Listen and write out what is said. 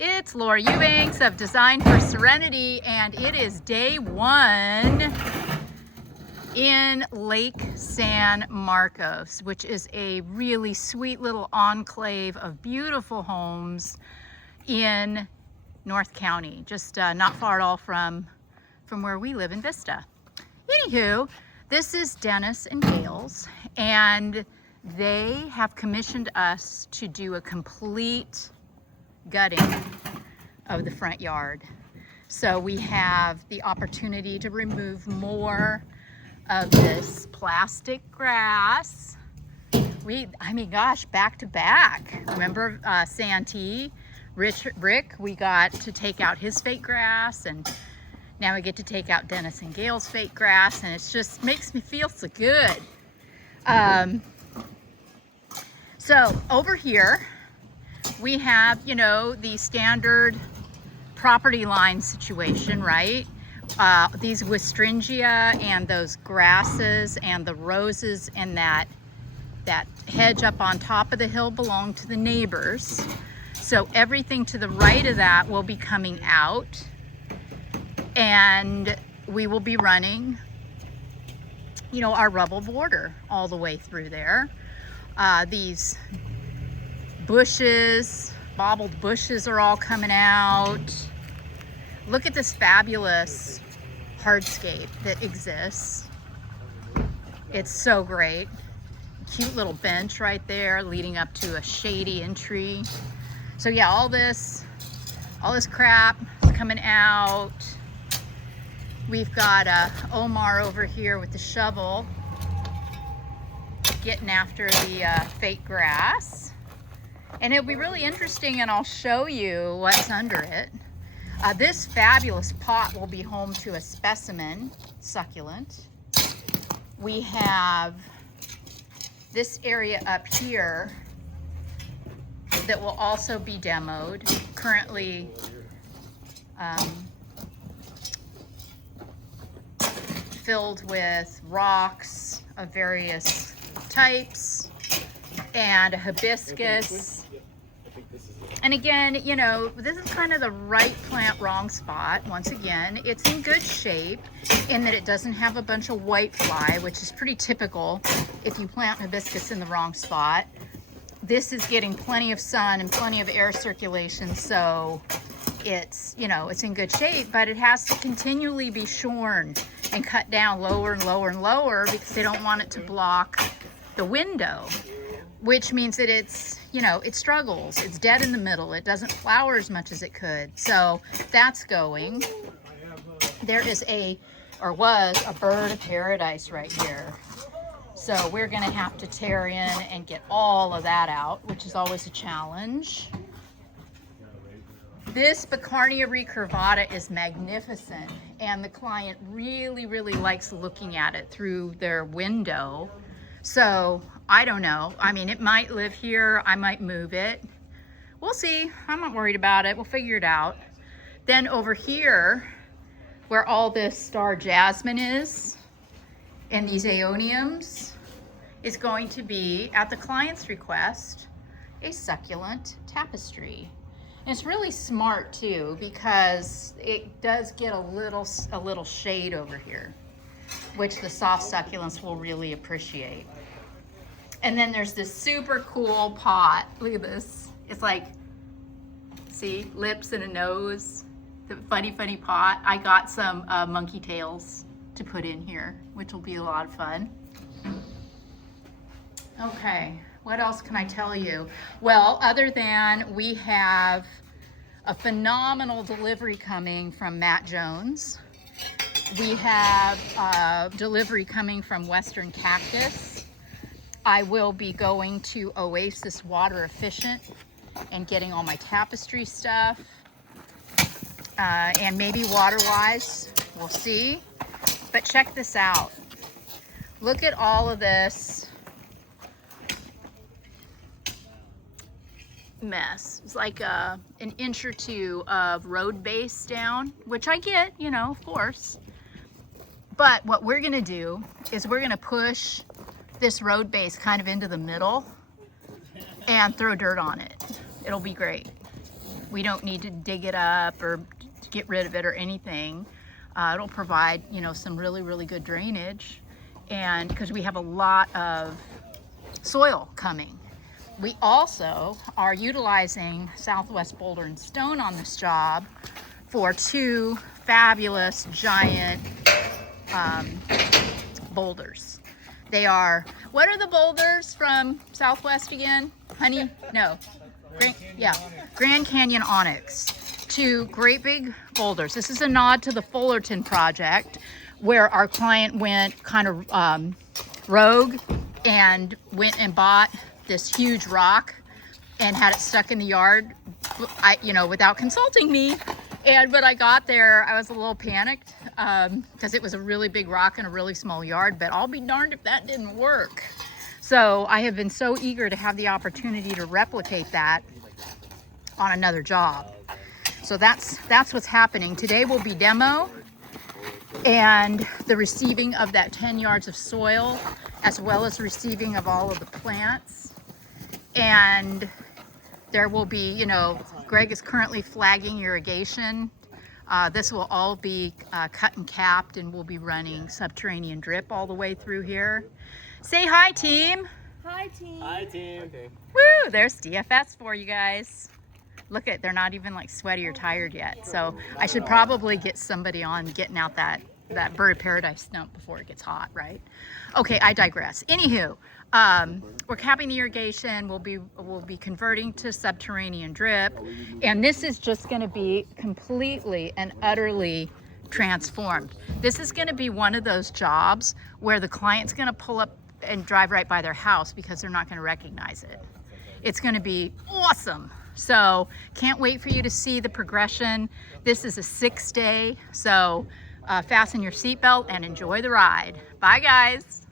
It's Laura Eubanks of Design for Serenity, and it is day one in Lake San Marcos, which is a really sweet little enclave of beautiful homes in North County, just not far at all from where we live in Vista. Anywho, this is Dennis and Gail's, and they have commissioned us to do a complete gutting of the front yard. So we have the opportunity to remove more of this plastic grass. I mean, gosh, back to back. Remember Santee, Rick, we got to take out his fake grass, and now we get to take out Dennis and Gail's fake grass, and it just makes me feel so good. So over here, we have, you know, the standard property line situation, right? These wistringia and those grasses and the roses and that hedge up on top of the hill belong to the neighbors. So everything to the right of that will be coming out, and we will be running, you know, our rubble border all the way through there. These bushes, bobbled bushes are all coming out. Look at this fabulous hardscape that exists. It's so great. Cute little bench right there leading up to a shady entry. So yeah, all this crap is coming out. We've got Omar over here with the shovel getting after the fake grass. And it'll be really interesting, and I'll show you what's under it. This fabulous pot will be home to a specimen succulent. We have this area up here that will also be demoed. Currently filled with rocks of various types and a hibiscus. And again, you know, this is kind of the right plant, wrong spot. Once again, it's in good shape in that it doesn't have a bunch of white fly, which is pretty typical if you plant hibiscus in the wrong spot. This is getting plenty of sun and plenty of air circulation, so it's, you know, it's in good shape, but it has to continually be shorn and cut down lower and lower and lower because they don't want it to block the window, which means that it's, you know, it struggles. It's dead in the middle. It doesn't flower as much as it could. So that's going. There is was a bird of paradise right here. So we're gonna have to tear in and get all of that out, which is always a challenge. This Bicarnia recurvata is magnificent, and the client really, really likes looking at it through their window. So I don't know. I mean, it might live here. I might move it. We'll see. I'm not worried about it. We'll figure it out. Then over here, where all this star jasmine is, and these aeoniums, is going to be, at the client's request, a succulent tapestry. And it's really smart too, because it does get a little shade over here, which the soft succulents will really appreciate. And then there's this super cool pot. Look at this. It's like, see, lips and a nose. The funny pot. I got some monkey tails to put in here, which will be a lot of fun. Okay, what else can I tell you? Well, other than we have a phenomenal delivery coming from Matt Jones. We have delivery coming from Western Cactus. I will be going to Oasis Water Efficient and getting all my tapestry stuff. And maybe Waterwise, we'll see. But check this out. Look at all of this mess. It's like an inch or two of road base down, which I get, you know, of course. But what we're gonna do is we're gonna push this road base kind of into the middle and throw dirt on it. It'll be great. We don't need to dig it up or get rid of it or anything. It'll provide, you know, some really, really good drainage, and because we have a lot of soil coming. We also are utilizing Southwest Boulder and Stone on this job for 2 fabulous giant boulders. They are, what are the boulders from Southwest again? Honey? No. Grand Canyon Onyx. 2 great big boulders. This is a nod to the Fullerton project, where our client went kind of rogue and went and bought this huge rock and had it stuck in the yard, you know, without consulting me. And when I got there, I was a little panicked because it was a really big rock in a really small yard, but I'll be darned if that didn't work. So I have been so eager to have the opportunity to replicate that on another job. So that's what's happening. Today will be demo and the receiving of that 10 yards of soil, as well as receiving of all of the plants. And there will be, you know, Greg is currently flagging irrigation. This will all be cut and capped, and we'll be running subterranean drip all the way through here. Say hi, team. Hi, team. Hi, team. Okay. Woo, there's DFS for you guys. Look at, they're not even like sweaty or tired yet. So I should probably get somebody on getting out that bird of paradise stump before it gets hot, right? Okay, I digress. Anywho, we're capping the irrigation. We'll be converting to subterranean drip, and this is just going to be completely and utterly transformed. This is going to be one of those jobs where the client's going to pull up and drive right by their house because they're not going to recognize it. It's going to be awesome. So can't wait for you to see the progression. This is a 6-day, so fasten your seatbelt and enjoy the ride. Bye, guys.